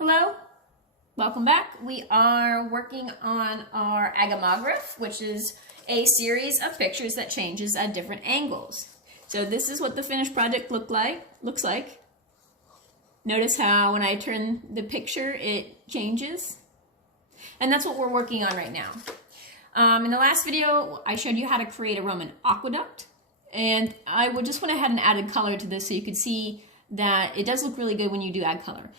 Hello, welcome back. We are working on our agamograph, which is a series of pictures that changes at different angles. So this is what the finished project looks like. Notice how when I turn the picture, it changes. And that's what we're working on right now. In the last video, I showed you how to create a Roman aqueduct. And I just went ahead and added color to this so you could see that it does look really good when you do add color.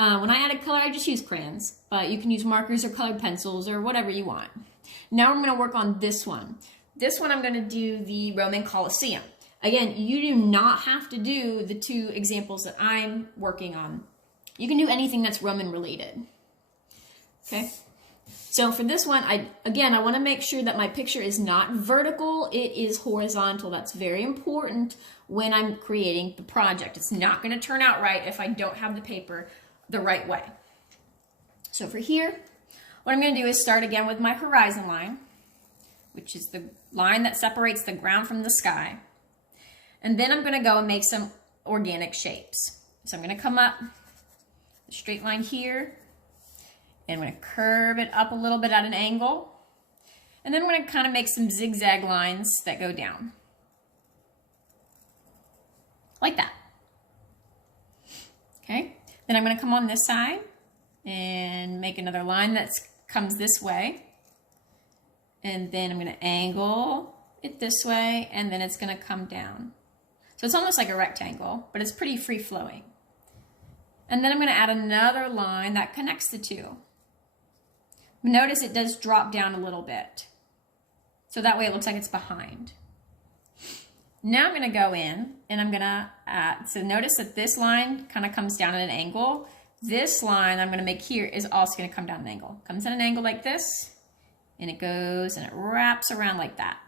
When I added color, I just used crayons, but you can use markers or colored pencils or whatever you want. Now I'm going to work on this one. This one I'm going to do the Roman Colosseum. Again, you do not have to do the two examples that I'm working on. You can do anything that's Roman related. Okay? So for this one, I want to make sure that my picture is not vertical, it is horizontal. That's very important when I'm creating the project. It's not going to turn out right if I don't have the paper the right way. So for here, what I'm going to do is start again with my horizon line, which is the line that separates the ground from the sky. And then I'm going to go and make some organic shapes. So I'm going to come up the straight line here, and I'm going to curve it up a little bit at an angle. And then I'm going to kind of make some zigzag lines that go down. Like that. Okay. Then I'm going to come on this side and make another line that comes this way. And then I'm going to angle it this way, and then it's going to come down. So it's almost like a rectangle, but it's pretty free flowing. And then I'm going to add another line that connects the two. Notice it does drop down a little bit. So that way it looks like it's behind. Now I'm going to go in and I'm going to add, so notice that this line kind of comes down at an angle. This line I'm going to make here is also going to come down an angle. Comes at an angle like this, and it goes and it wraps around like that.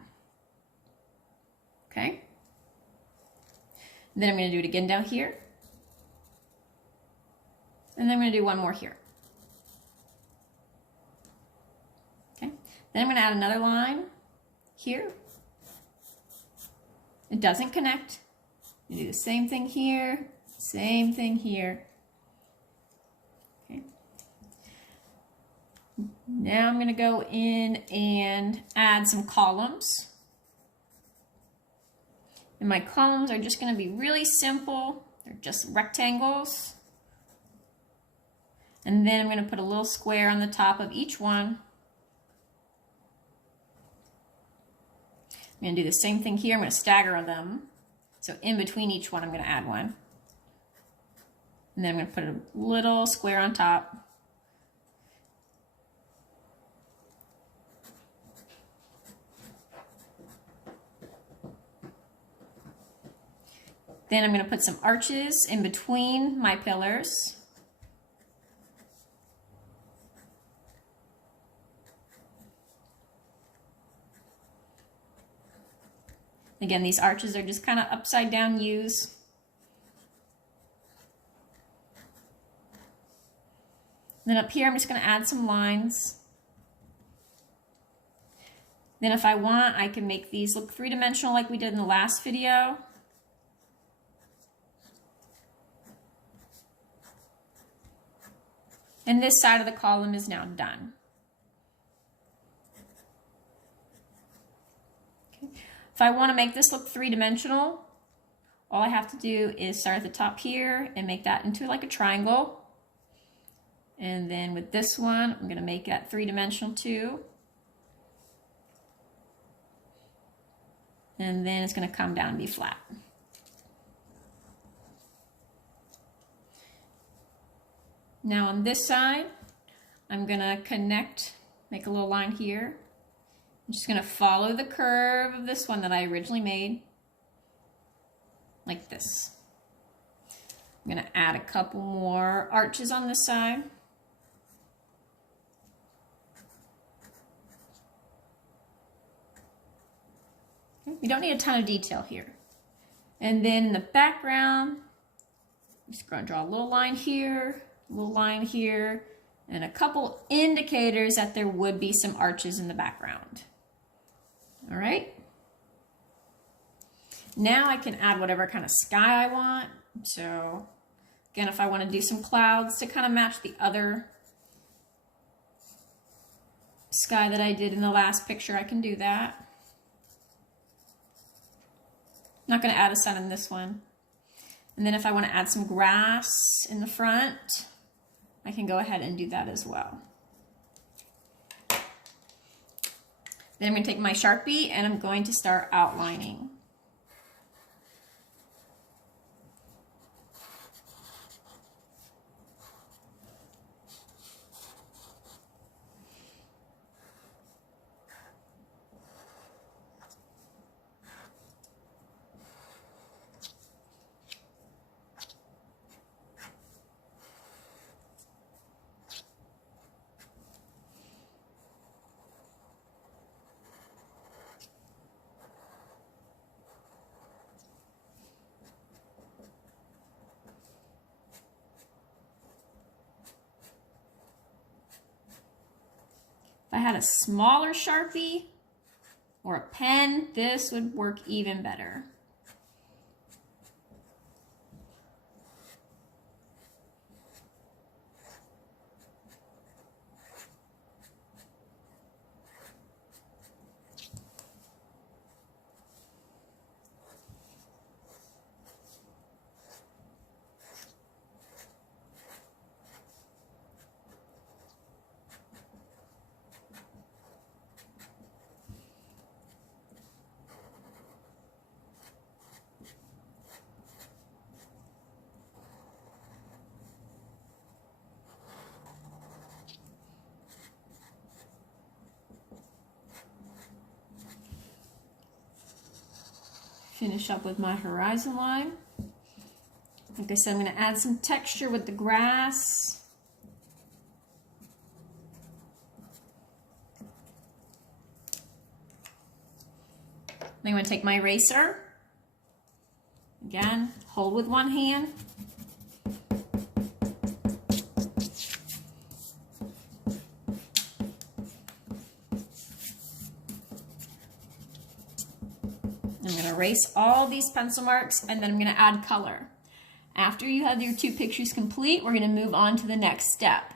Okay? And then I'm going to do it again down here. And then I'm going to do one more here. Okay? Then I'm going to add another line here. It doesn't connect. You do the same thing here, same thing here. Okay. Now I'm going to go in and add some columns. And my columns are just going to be really simple. They're just rectangles. And then I'm going to put a little square on the top of each one. I'm going to do the same thing here. I'm going to stagger them. So in between each one, I'm going to add one. And then I'm going to put a little square on top. Then I'm going to put some arches in between my pillars. Again, these arches are just kind of upside down U's. Then up here, I'm just going to add some lines. Then if I want, I can make these look three-dimensional like we did in the last video. And this side of the column is now done. If I want to make this look three-dimensional, all I have to do is start at the top here and make that into like a triangle. And then with this one, I'm going to make that three-dimensional too. And then it's going to come down and be flat. Now on this side, I'm going to connect, make a little line here. I'm just going to follow the curve of this one that I originally made, like this. I'm going to add a couple more arches on this side. Okay. You don't need a ton of detail here. And then in the background, I'm just going to draw a little line here, a little line here, and a couple indicators that there would be some arches in the background. All right. Now I can add whatever kind of sky I want. So Again, if I want to do some clouds to kind of match the other sky that I did in the last picture, I can do that. I'm not going to add a sun in this one. And then if I want to add some grass in the front, I can go ahead and do that as well. Then I'm going to take my Sharpie and I'm going to start outlining. If I had a smaller Sharpie or a pen, this would work even better. Finish up with my horizon line. Like I said, I'm going to add some texture with the grass. Then I'm going to take my eraser. Again, hold with one hand. I'm going to erase all these pencil marks and then I'm going to add color. After you have your two pictures complete, we're going to move on to the next step.